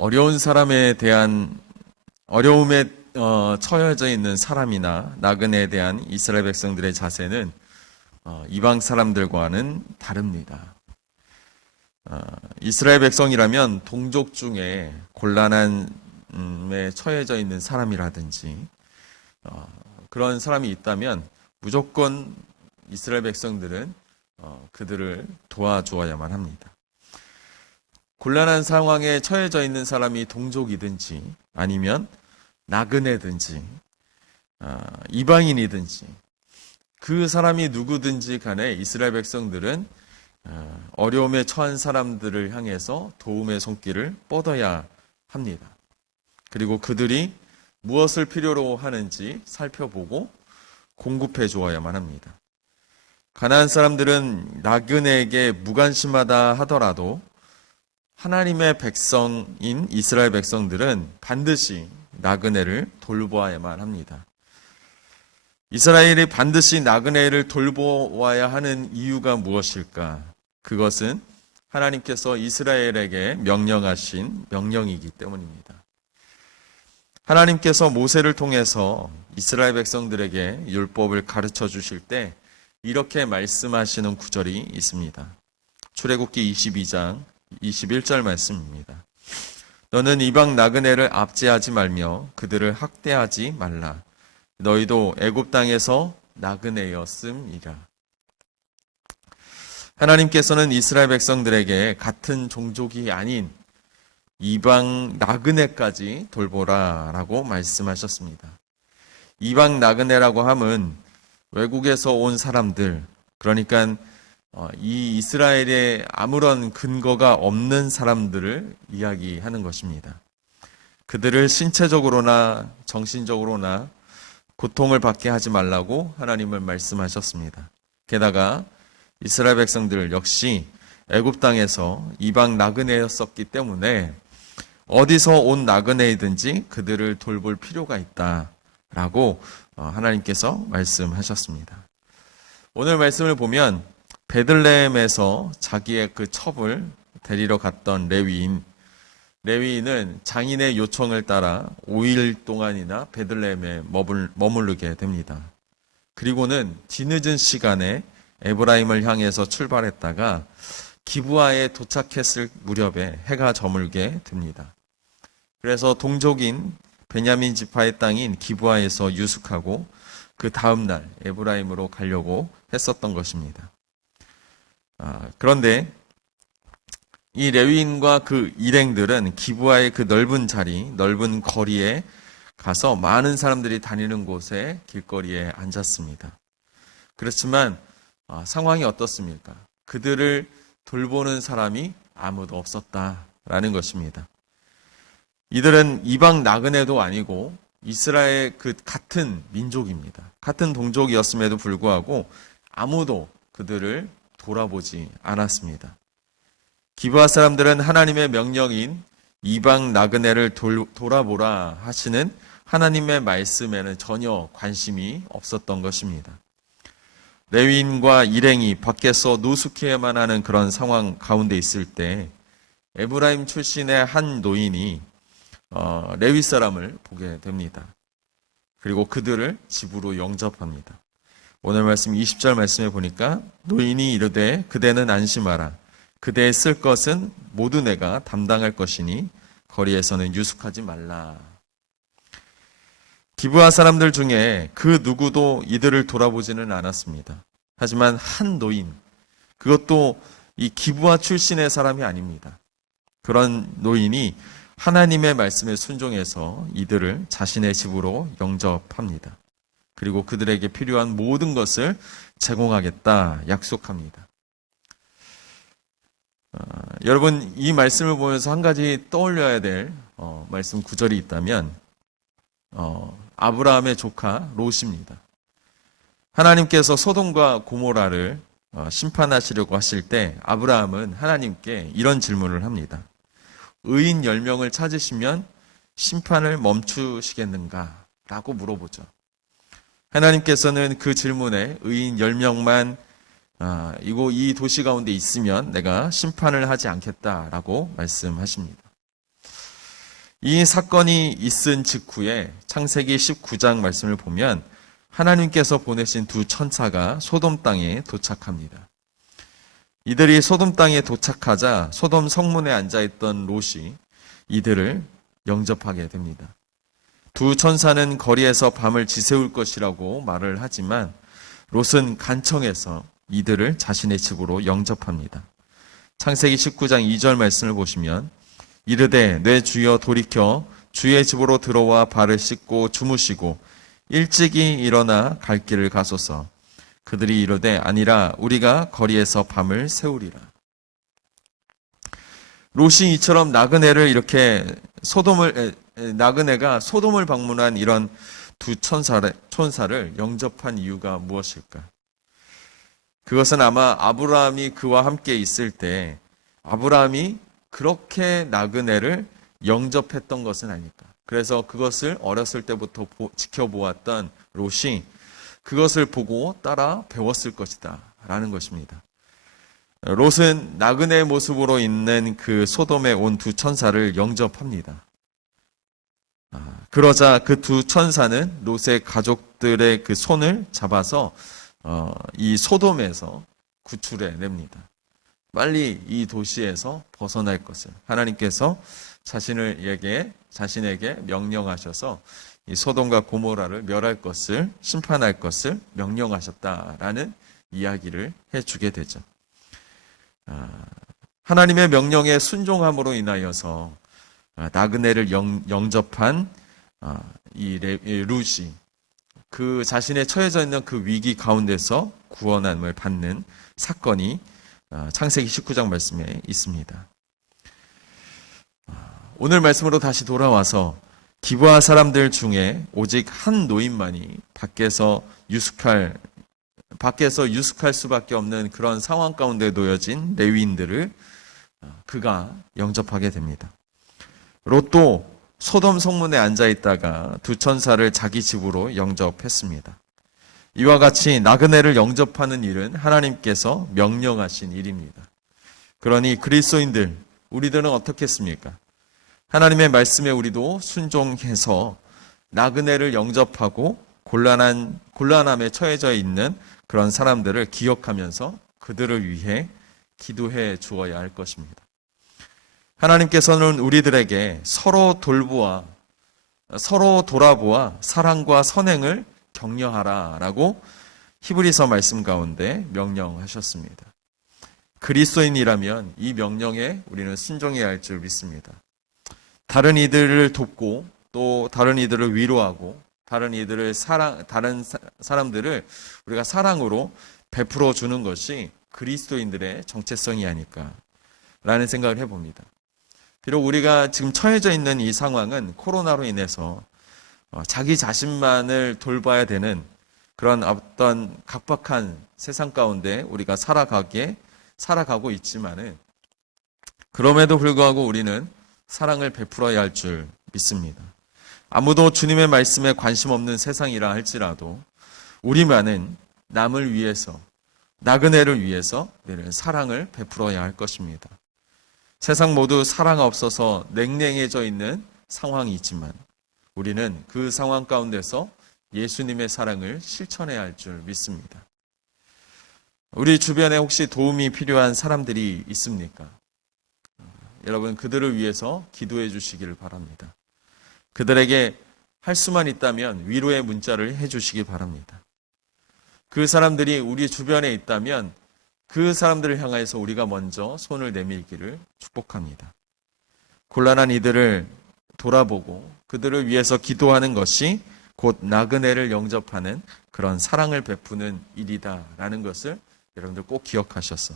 어려운 사람에 대한 어려움에 처해져 있는 사람이나 나그네에 대한 이스라엘 백성들의 자세는 이방 사람들과는 다릅니다. 이스라엘 백성이라면 동족 중에 곤란함에 처해져 있는 사람이라든지 그런 사람이 있다면 무조건 이스라엘 백성들은 그들을 도와주어야만 합니다. 곤란한 상황에 처해져 있는 사람이 동족이든지 아니면 나그네든지 이방인이든지 그 사람이 누구든지 간에 이스라엘 백성들은 어려움에 처한 사람들을 향해서 도움의 손길을 뻗어야 합니다. 그리고 그들이 무엇을 필요로 하는지 살펴보고 공급해 주어야만 합니다. 가나안 사람들은 나그네에게 무관심하다 하더라도 하나님의 백성인 이스라엘 백성들은 반드시 나그네를 돌보아야만 합니다. 이스라엘이 반드시 나그네를 돌보아야 하는 이유가 무엇일까? 그것은 하나님께서 이스라엘에게 명령하신 명령이기 때문입니다. 하나님께서 모세를 통해서 이스라엘 백성들에게 율법을 가르쳐 주실 때 이렇게 말씀하시는 구절이 있습니다. 출애굽기 22장 21절 말씀입니다. 너는 이방 나그네를 압제하지 말며 그들을 학대하지 말라. 너희도 애굽 땅에서 나그네였음이라. 하나님께서는 이스라엘 백성들에게 같은 종족이 아닌 이방 나그네까지 돌보라라고 말씀하셨습니다. 이방 나그네라고 함은 외국에서 온 사람들, 그러니까 이 이스라엘에 아무런 근거가 없는 사람들을 이야기하는 것입니다. 그들을 신체적으로나 정신적으로나 고통을 받게 하지 말라고 하나님은 말씀하셨습니다. 게다가 이스라엘 백성들 역시 애굽 땅에서 이방 나그네였었기 때문에 어디서 온 나그네이든지 그들을 돌볼 필요가 있다라고 하나님께서 말씀하셨습니다. 오늘 말씀을 보면 베들레헴에서 자기의 그 첩을 데리러 갔던 레위인은 장인의 요청을 따라 5일 동안이나 베들레헴에 머무르게 됩니다. 그리고는 뒤늦은 시간에 에브라임을 향해서 출발했다가 기브아에 도착했을 무렵에 해가 저물게 됩니다. 그래서 동족인 베냐민 지파의 땅인 기브아에서 유숙하고 그 다음 날 에브라임으로 가려고 했었던 것입니다. 그런데 이 레위인과 그 일행들은 기브아의 그 넓은 자리, 넓은 거리에 가서 많은 사람들이 다니는 곳에 길거리에 앉았습니다. 그렇지만 상황이 어떻습니까? 그들을 돌보는 사람이 아무도 없었다라는 것입니다. 이들은 이방 나그네도 아니고 이스라엘 그 같은 민족입니다. 같은 동족이었음에도 불구하고 아무도 그들을 돌아보지 않았습니다. 기브아 사람들은 하나님의 명령인 이방 나그네를 돌아보라 하시는 하나님의 말씀에는 전혀 관심이 없었던 것입니다. 레위인과 일행이 밖에서 노숙해야만 하는 그런 상황 가운데 있을 때 에브라임 출신의 한 노인이 레위 사람을 보게 됩니다. 그리고 그들을 집으로 영접합니다. 오늘 말씀 20절 말씀에 보니까 노인이 이르되 그대는 안심하라. 그대의 쓸 것은 모두 내가 담당할 것이니 거리에서는 유숙하지 말라. 기브아 사람들 중에 그 누구도 이들을 돌아보지는 않았습니다. 하지만 한 노인, 그것도 이 기브아 출신의 사람이 아닙니다. 그런 노인이 하나님의 말씀에 순종해서 이들을 자신의 집으로 영접합니다. 그리고 그들에게 필요한 모든 것을 제공하겠다 약속합니다. 여러분, 이 말씀을 보면서 한 가지 떠올려야 될 말씀 구절이 있다면 아브라함의 조카 롯입니다. 하나님께서 소돔과 고모라를 심판하시려고 하실 때 아브라함은 하나님께 이런 질문을 합니다. 의인 10명을 찾으시면 심판을 멈추시겠는가? 라고 물어보죠. 하나님께서는 그 질문에 의인 10명만 이 도시 가운데 있으면 내가 심판을 하지 않겠다라고 말씀하십니다. 이 사건이 있은 직후에 창세기 19장 말씀을 보면 하나님께서 보내신 두 천사가 소돔 땅에 도착합니다. 이들이 소돔 땅에 도착하자 소돔 성문에 앉아있던 롯이 이들을 영접하게 됩니다. 두 천사는 거리에서 밤을 지새울 것이라고 말을 하지만 롯은 간청해서 이들을 자신의 집으로 영접합니다. 창세기 19장 2절 말씀을 보시면 이르되 내 주여 돌이켜 주의 집으로 들어와 발을 씻고 주무시고 일찍이 일어나 갈 길을 가소서. 그들이 이르되 아니라 우리가 거리에서 밤을 새우리라. 롯이 이처럼 나그네를 이렇게 나그네가 소돔을 방문한 이런 두 천사를 영접한 이유가 무엇일까? 그것은 아마 아브라함이 그와 함께 있을 때 아브라함이 그렇게 나그네를 영접했던 것은 아닐까. 그래서 그것을 어렸을 때부터 지켜보았던 롯이 그것을 보고 따라 배웠을 것이다 라는 것입니다. 롯은 나그네의 모습으로 있는 그 소돔에 온 두 천사를 영접합니다. 그러자 그 두 천사는 롯의 가족들의 그 손을 잡아서 이 소돔에서 구출해 냅니다. 빨리 이 도시에서 벗어날 것을 하나님께서 자신에게 명령하셔서 이 소돔과 고모라를 멸할 것을, 심판할 것을 명령하셨다라는 이야기를 해주게 되죠. 하나님의 명령에 순종함으로 인하여서 나그네를 영접한 이 룻이 그 자신의 처해져 있는 그 위기 가운데서 구원함을 받는 사건이 창세기 19장 말씀에 있습니다. 오늘 말씀으로 다시 돌아와서 기브아 사람들 중에 오직 한 노인만이 밖에서 유숙할 수밖에 없는 그런 상황 가운데 놓여진 레위인들을 그가 영접하게 됩니다. 롯도 소돔 성문에 앉아 있다가 두 천사를 자기 집으로 영접했습니다. 이와 같이 나그네를 영접하는 일은 하나님께서 명령하신 일입니다. 그러니 그리스도인들, 우리들은 어떻겠습니까? 하나님의 말씀에 우리도 순종해서 나그네를 영접하고 곤란함에 처해져 있는 그런 사람들을 기억하면서 그들을 위해 기도해 주어야 할 것입니다. 하나님께서는 우리들에게 서로 돌아보아 사랑과 선행을 격려하라라고 히브리서 말씀 가운데 명령하셨습니다. 그리스도인이라면 이 명령에 우리는 순종해야 할 줄 믿습니다. 다른 이들을 돕고 또 다른 이들을 위로하고 다른 사람들을 우리가 사랑으로 베풀어 주는 것이 그리스도인들의 정체성이 아닐까라는 생각을 해봅니다. 비록 우리가 지금 처해져 있는 이 상황은 코로나로 인해서 자기 자신만을 돌봐야 되는 그런 어떤 각박한 세상 가운데 우리가 살아가고 있지만은 그럼에도 불구하고 우리는 사랑을 베풀어야 할 줄 믿습니다. 아무도 주님의 말씀에 관심 없는 세상이라 할지라도 우리만은 남을 위해서, 나그네를 위해서 우리는 사랑을 베풀어야 할 것입니다. 세상 모두 사랑 없어서 냉랭해져 있는 상황이 있지만 우리는 그 상황 가운데서 예수님의 사랑을 실천해야 할 줄 믿습니다. 우리 주변에 혹시 도움이 필요한 사람들이 있습니까? 여러분, 그들을 위해서 기도해 주시기를 바랍니다. 그들에게 할 수만 있다면 위로의 문자를 해 주시기 바랍니다. 그 사람들이 우리 주변에 있다면 그 사람들을 향해서 우리가 먼저 손을 내밀기를 축복합니다. 곤란한 이들을 돌아보고 그들을 위해서 기도하는 것이 곧 나그네를 영접하는 그런 사랑을 베푸는 일이다라는 것을 여러분들 꼭 기억하셔서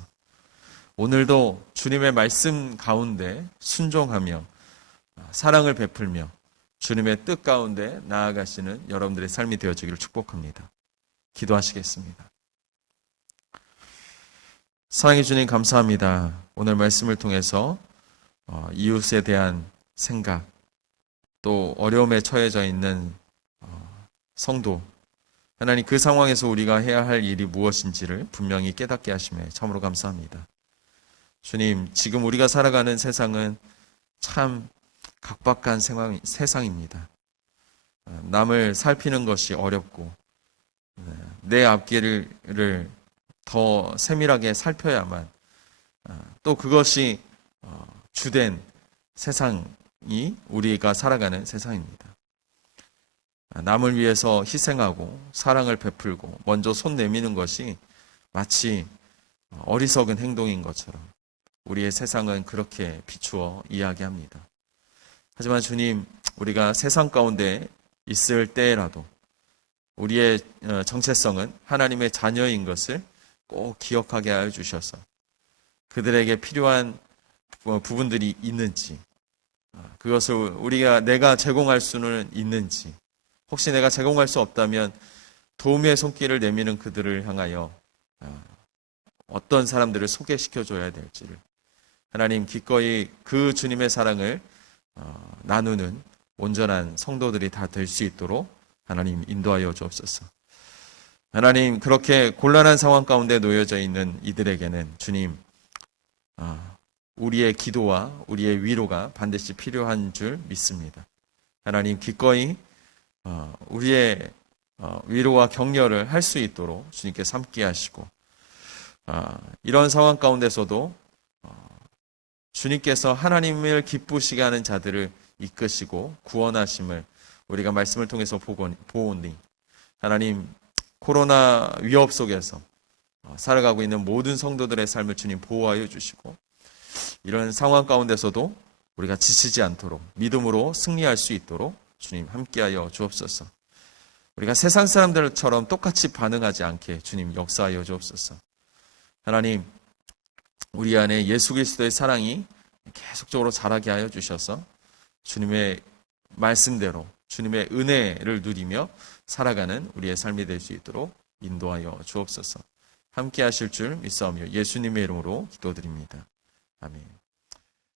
오늘도 주님의 말씀 가운데 순종하며 사랑을 베풀며 주님의 뜻 가운데 나아가시는 여러분들의 삶이 되어지기를 축복합니다. 기도하시겠습니다. 사랑해 주님 감사합니다. 오늘 말씀을 통해서 이웃에 대한 생각, 또 어려움에 처해져 있는 성도, 하나님 그 상황에서 우리가 해야 할 일이 무엇인지를 분명히 깨닫게 하심에 참으로 감사합니다. 주님, 지금 우리가 살아가는 세상은 참 각박한 세상입니다. 남을 살피는 것이 어렵고 내 앞길을 더 세밀하게 살펴야만 또 그것이 주된 세상이 우리가 살아가는 세상입니다. 남을 위해서 희생하고 사랑을 베풀고 먼저 손 내미는 것이 마치 어리석은 행동인 것처럼 우리의 세상은 그렇게 비추어 이야기합니다. 하지만 주님, 우리가 세상 가운데 있을 때라도 우리의 정체성은 하나님의 자녀인 것을 꼭 기억하게 하여 주셔서 그들에게 필요한 부분들이 있는지, 그것을 내가 제공할 수는 있는지, 혹시 내가 제공할 수 없다면 도움의 손길을 내미는 그들을 향하여 어떤 사람들을 소개시켜줘야 될지를 하나님 기꺼이 그 주님의 사랑을 나누는 온전한 성도들이 다 될 수 있도록 하나님 인도하여 주옵소서. 하나님, 그렇게 곤란한 상황 가운데 놓여져 있는 이들에게는 주님, 우리의 기도와 우리의 위로가 반드시 필요한 줄 믿습니다. 하나님, 기꺼이 우리의 위로와 격려를 할 수 있도록 주님께서 함께 하시고, 이런 상황 가운데서도 주님께서 하나님을 기쁘시게 하는 자들을 이끄시고 구원하심을 우리가 말씀을 통해서 보오니 하나님, 코로나 위협 속에서 살아가고 있는 모든 성도들의 삶을 주님 보호하여 주시고, 이런 상황 가운데서도 우리가 지치지 않도록 믿음으로 승리할 수 있도록 주님 함께하여 주옵소서. 우리가 세상 사람들처럼 똑같이 반응하지 않게 주님 역사하여 주옵소서. 하나님, 우리 안에 예수 그리스도의 사랑이 계속적으로 자라게 하여 주셔서 주님의 말씀대로 주님의 은혜를 누리며 살아가는 우리의 삶이 될 수 있도록 인도하여 주옵소서. 함께 하실 줄 믿사오며 예수님의 이름으로 기도드립니다. 아멘.